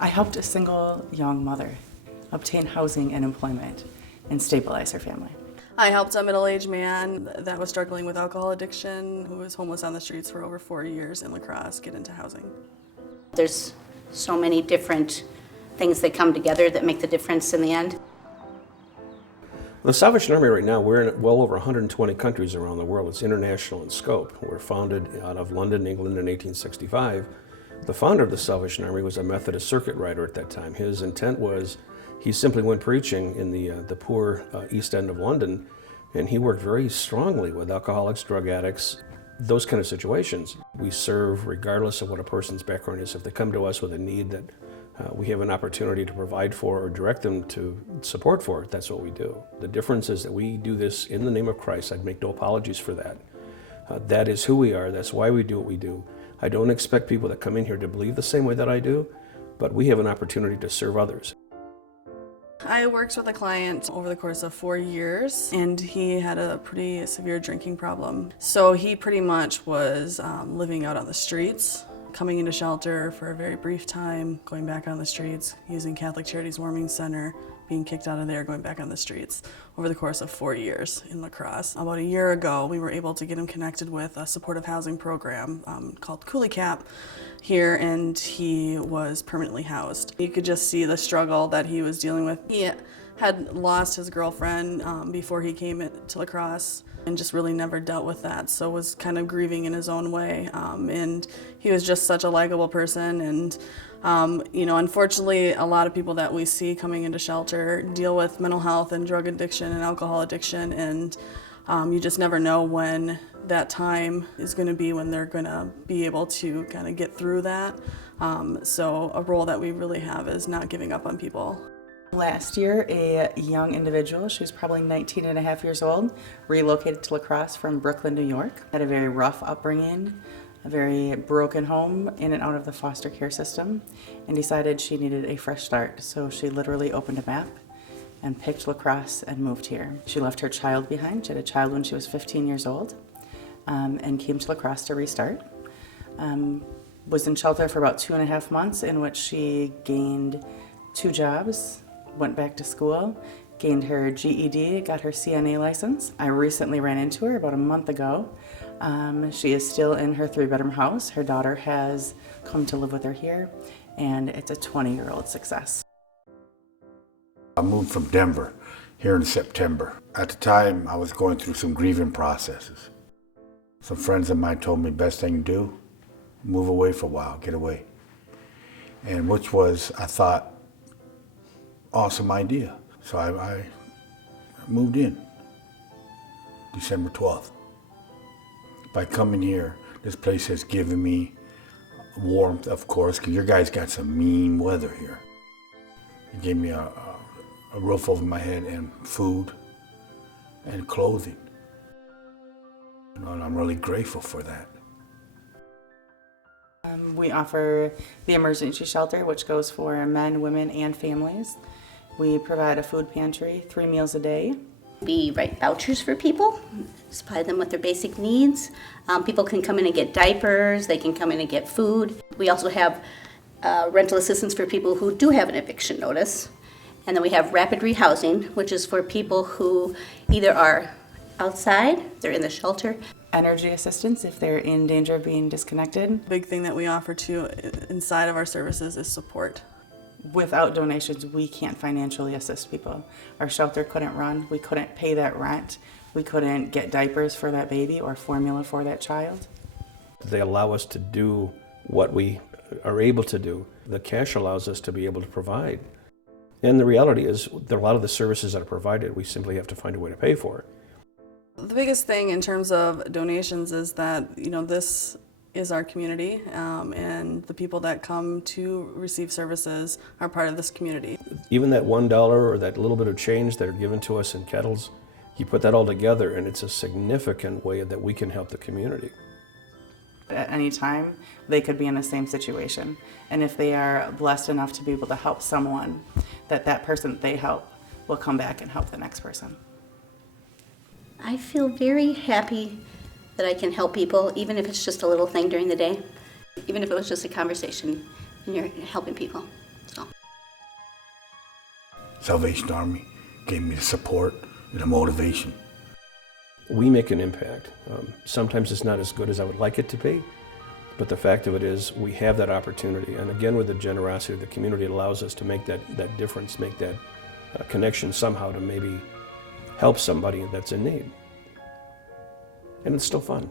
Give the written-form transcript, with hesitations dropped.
I helped a single young mother obtain housing and employment and stabilize her family. I helped a middle-aged man that was struggling with alcohol addiction, who was homeless on the streets for over 4 years in La Crosse, get into housing. There's so many different things that come together that make the difference in the end. The Salvation Army right now, we're in well over 120 countries around the world. It's international in scope. We're founded out of London, England in 1865. The founder of the Salvation Army was a Methodist circuit rider at that time. His intent was, he simply went preaching in the poor East End of London, and he worked very strongly with alcoholics, drug addicts, those kind of situations. We serve regardless of what a person's background is. If they come to us with a need that we have an opportunity to provide for or direct them to support for, that's what we do. The difference is that we do this in the name of Christ. I'd make no apologies for that. That is who we are. That's why we do what we do. I don't expect people that come in here to believe the same way that I do, but we have an opportunity to serve others. I worked with a client over the course of 4 years, and he had a pretty severe drinking problem. So he pretty much was living out on the streets, coming into shelter for a very brief time, going back on the streets, using Catholic Charities Warming Center, being kicked out of there, going back on the streets over the course of 4 years in La Crosse. About a year ago, we were able to get him connected with a supportive housing program called Coolie Cap here, and he was permanently housed. You could just see the struggle that he was dealing with. He had lost his girlfriend before he came to La Crosse, and just really never dealt with that, so was kind of grieving in his own way. And he was just such a likable person, and unfortunately, a lot of people that we see coming into shelter deal with mental health and drug addiction and alcohol addiction, and you just never know when that time is going to be when they're going to be able to kind of get through that. So a role that we really have is not giving up on people. Last year, a young individual, she was probably 19 and a half years old, relocated to La Crosse from Brooklyn, New York. Had a very rough upbringing, a very broken home in and out of the foster care system, and decided she needed a fresh start. So she literally opened a map and picked La Crosse and moved here. She left her child behind. She had a child when she was 15 years old, and came to La Crosse to restart. Was in shelter for about 2.5 months, in which she gained 2 jobs, went back to school, gained her GED, got her CNA license. I recently ran into her about a month ago. She is still in her 3-bedroom house. Her daughter has come to live with her here, and it's a 20-year-old success. I moved from Denver here in September. At the time, I was going through some grieving processes. Some friends of mine told me best thing to do, move away for a while, get away. And which was, I thought, awesome idea. So I moved in December 12th. By coming here, this place has given me warmth, of course, because your guys got some mean weather here. It gave me a roof over my head and food and clothing. And I'm really grateful for that. We offer the emergency shelter, which goes for men, women, and families. We provide a food pantry, 3 meals a day. We write vouchers for people, supply them with their basic needs. People can come in and get diapers, they can come in and get food. We also have rental assistance for people who do have an eviction notice. And then we have rapid rehousing, which is for people who either are outside, they're in the shelter. Energy assistance if they're in danger of being disconnected. Big thing that we offer too inside of our services is support. Without donations, we can't financially assist people. Our shelter couldn't run. We couldn't pay that rent. We couldn't get diapers for that baby or formula for that child. They allow us to do what we are able to do. The cash allows us to be able to provide. And the reality is that a lot of the services that are provided, we simply have to find a way to pay for it. The biggest thing in terms of donations is that, this is our community, and the people that come to receive services are part of this community. Even that $1 or that little bit of change that are given to us in kettles, you put that all together and it's a significant way that we can help the community. At any time, they could be in the same situation. And if they are blessed enough to be able to help someone, that person they help will come back and help the next person. I feel very happy that I can help people, even if it's just a little thing during the day, even if it was just a conversation and you're helping people. So. Salvation Army gave me the support and the motivation. We make an impact. Sometimes it's not as good as I would like it to be, but the fact of it is we have that opportunity. And again, with the generosity of the community, it allows us to make that difference, make that connection somehow to maybe help somebody that's in need. And it's still fun.